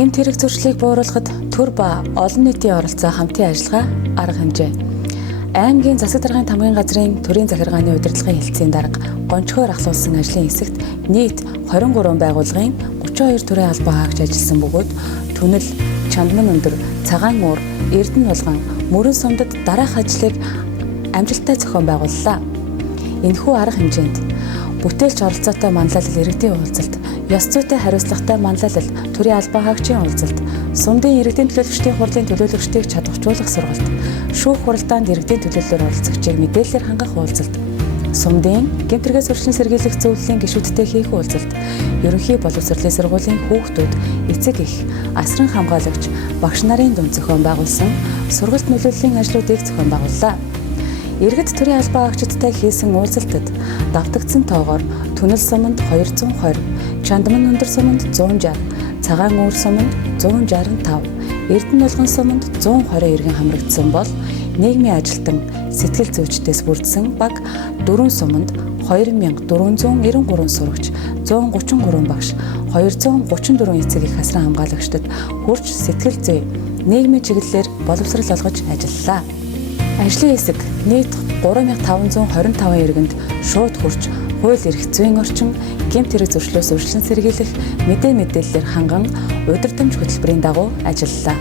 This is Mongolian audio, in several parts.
Гэмт хэрэг зөрчлийг бууруулахад төр ба олон нийтийн оролцоо хамтын ажиллагаа арга хэмжээ. Аймгийн засаг даргын тамгын газрын төрийн захиргааны удирдлагын хэлтсийн дарга гончхоор ахлуулсан ажлын хэсэгт нийт 23 байгууллагын 32 төрлийн албан хаагч ажилласан бөгөөд Түнэл, Чандман өндөр, Цагаан уур, Эрдэнэ булган, Мөрөн сумдад дараах ажлыг амжилттай зохион байгууллаа. Энэхүү арга хэмжээнд бүтээлч оролцоотой манлайлал иргэдийн уулзалт, ёс зүйтэй хариуцлагатай манлайлал төрийн албан хаагчийн уулзалт, сумдын иргэдийн төлөөлөгчдийн хурлын төлөөлөгчдийг чадваржуулах сургалт, шүүх хуралдаанд иргэдийн төлөөллөөр оролцогчийг мэдээлэлээр хангах уулзалт, сумдын гэмт хэрэг зөрчлийн сэргийлэх зөвлөлийн гишүүдтэй хийх уулзалт, ерөнхий боловсролын сургуулийн хүүхдүүд, эцэг эх, асран хамгаалагч, багш нарын дунд зохион байгуулсан сургалт нөлөөллийн ажлуудыг зохион байгууллаа. Иргэд төрийн албан хаагчдтай хийсэн уулзалтад давтагдсан тоогоор Түнэл суманд 220, Чандман өндөр суманд 160, Цагаан уур суманд 165, Эрдэнэ булган суманд 120 иргэн хамрагдсан бол нийгмийн ажилтан, сэтгэл зүйчдээс бүрдсэн баг 4 суманд 2493 сурагч, 133 багш, 234 эцэг эх асран хамгаалагчдад хүрч сэтгэл зүй, нийгмийн чиглэлээр боловсрол олгож ажиллалаа. Ажлын хэсэг нийт 3525 иргэнд шууд хүрч хууль эрх зүйн орчин, гэмт хэрэг зөрчлөөс урьдчилан сэргийлэх мэдээллээр ханган удирдамж хөтөлбөрийн дагуу ажиллалаа.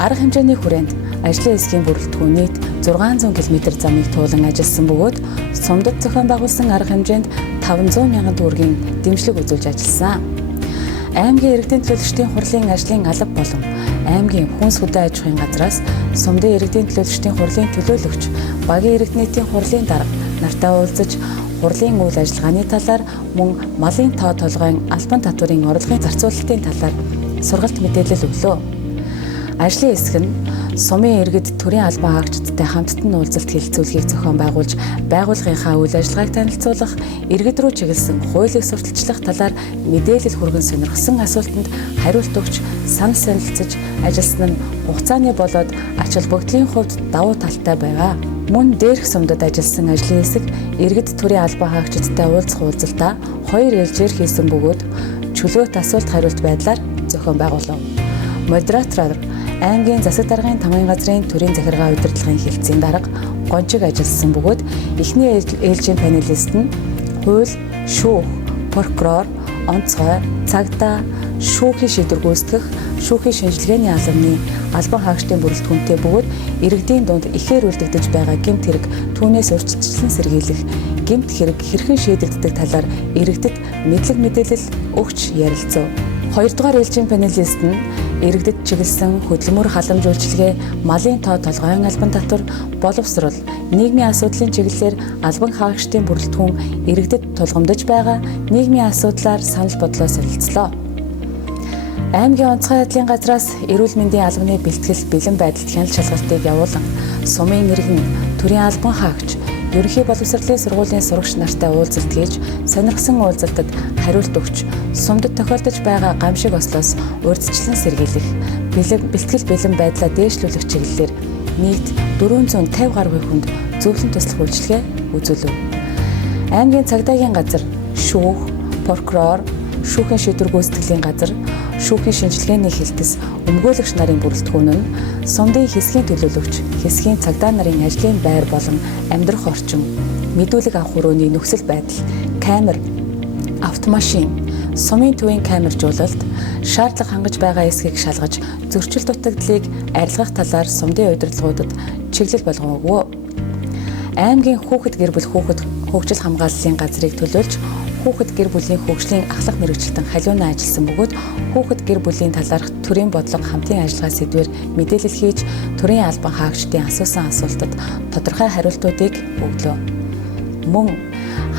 Арга хэмжээний хүрээнд ажлын хэсгийн бүрэлдэхүүн нийт 600 км замыг туулан ажилласан бөгөөд сумдад зохион байгуулсан арга хэмжээнд 500 мянган төгрөгийн дэмжлэг үзүүлж ажилласан. Аймгийн иргэдийн төлөөлөгчдийн хурлын ажлын алба болон аймгийн хүнс хөдөө аж ахуйн газраас сумдын иргэдийн төлөөлөгчдийн хурлын төлөөлөгч, багийн иргэд нийтийн хурлын дарга нартай уулзаж хурлын үйл ажиллагааны талаар мөн малын тоо толгойн албан татварын орлогын зарцуулалтын талаар сургалт мэдээлэл өглөө. Ажлын хэсэг нь сумын иргэд төрийн албан хаагчдтай хамттан уулзалт хэлэлцүүлгийг зохион байгуулж, байгууллагынхаа үйл ажиллагааг танилцуулах, иргэд рүү чиглэсэн хуулийг сурталчлах талаар мэдээлэл хүргэн сонирхсан асуултанд хариулт өгч, санал солилцож ажилласан нь хугацааны болоод ач холбогдлын хувьд давуу талтай байгаа. Мөн дээрх сумдад ажилласан ажлын хэсэг иргэд төрийн албан хаагчдтай уулзах уулзалтаа 2 ээлжээр хийсэн бөгөөд чөлөөт асуулт хариулт байдлаар зохион байгуулав. Модератороор аймгийн засаг даргын тамгын газрын төрийн захиргаа удирдлагын хэлтсийн дарга гончиг ажилласан бөгөөд эхний ээлжийн панелист нь хууль, шүүх, прокурор, онцгой, цагдаа, шүүхийн шийдвэр гүйцэтгэх, шүүхийн шинжилгээний албаны албан хаагчдын бүрэлдэхүүнтэй бөгөөд иргэдийн дунд ихээр үлдэгдэж байгаа гэмт хэрэг түүнээс урьдчилан сэргийлэх, гэмт хэрэг хэрхэн шийдэгддэг талаар иргэдэд мэдлэг мэдээлэл өгч ярилцав. Хоёрдугаар ээлжийн панелист нь иргэдэд чиглэсэн хөдөлмөр халамж үйлчилгээ, малын тоо толгойн албан татвар, боловсрол, нийгмийн асуудлын чиглэлээр албан хаагчдын бүрэлдэхүүн иргэдэд тулгамдж байгаа нийгмийн асуудлаар санал бодлоо солилцлоо. Аймгийн онцгой байдлын газраас эрүүл мэндийн албаны бэлтгэл, бэлэн байдалд хяналт шалгалтыг явуулан сумын иргэн, төрийн албан хаагч, ерөнхий боловсролын сургуулийн сурагч нартай уулзалт хийж, сонирхсан уулзалтад хариулт өгч, сумдад тохиолдож байгаа гамшиг ослоос урьдчилан сэргийлэх, бэлтгэл бэлэн байдлаа дээшлүүлэх чиглэлээр нийт 450 гаруй хүнд зөвлөн туслах үйлчилгээ үзүүлв. Аймгийн цагдаагийн газар, шүүх, прокурор, шүүхийн шийдвэр гүйцэтгэлийн газар, шүүхийн шинжилгээний хэлтэс, өмгөөлөгч нарын бүрэлдэхүүн нь сумдын хэсгийн төлөөлөгч, хэсгийн цагдаа нарын ажлын байр болон амьдрах орчин, мэдүүлэг авах өрөөний нөхцөл байдал, камер, автомашин, сумын төвийн камержуулалт, шаардлага хангаж байгаа эсхийг шалгаж, зөрчил дутагдлыг арилгах талаар сумдын удирдлагуудад чиглэл болгон өгөө. Аймгийн хүүхэд гэр бүл хөгжил хамгааллын газрыг төлөөлж, хүүхэд гэр бүлийн хөгжлийн ахлах мэргэжилтэн халиунаа ажилласан бөгөөд хүүхэд гэр бүлийн талаарх төрийн бодлого хамтын ажиллагаа сэдвээр мэдээлэл хийж, төрийн албан хаагчдын асуусан асуултад тодорхой хариултуудыг өглөө. Мөн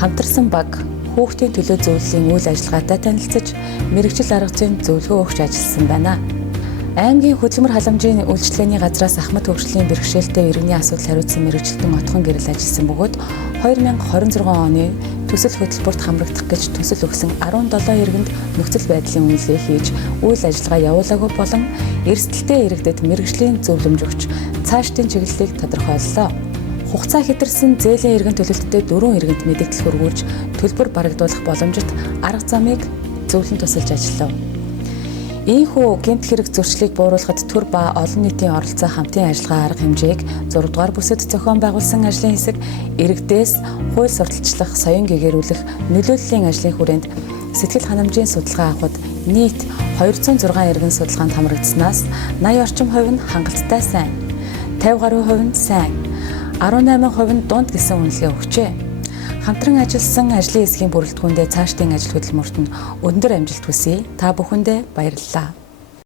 хамтарсан баг хүүхдийн төлөө зөвлөлийн үйл ажиллагаатай танилцаж, мэргэжил арга зүйн зөвлөгөө өгч ажилласан байна. Аймгийн хөдөлмөр халамжийн үйлчилгээний газраас ахмад хөгжлийн бэрхшээлтэй иргэний асуудал хариуцсан мэргэжилтэн отхон гэрэл ажилласан бөгөөд 2026 оны төсөл хөтөлбөрт хамрагдах гэж төсөл өгсөн 17 иргэнд нөхцөл байдлын үнэлгээ хийж үйл ажиллагаа явуулаагүй болон эрсдэлтэй иргэдэд мэргэжлийн зөвлөмж өгч цаашдын чиглэлийг тодорхойллоо. Хугацаа хэтэрсэн зээлийн иргэн төлөлтөд 4 иргэнд мэдээлэл хөргүүлж төлбөр барагдуулах боломжит арга замыг зөвлөн тусалж ажиллав. Ийхүү гэмт хэрэг зөрчлийг бууруулахад төр ба олон нийтийн оролцоо хамтын ажиллагаа арга хэмжээг 6 дугаар бүсэд зохион байгуулсан ажлын хэсэг иргэдээс хууль сурталчлах, соён гэгэрүүлэх, нөлөөллийн ажлын хүрээнд сэтгэл ханамжийн судалгаа авахд нийт 206 иргэн судалгаанд хамрагдсанаас 80 орчим хувь нь хангалттай сайн, 50 гаруй хувь нь сайн, 18% нь дунд гэсэн үнэлгээ өгчээ. Хамтран ажилласан ажлын хэсгийн бүрэлдэхүүндээ цаашдын ажил хөдөлмөрт нь өндөр амжилт хүсье. Та бүхэндээ баярлалаа.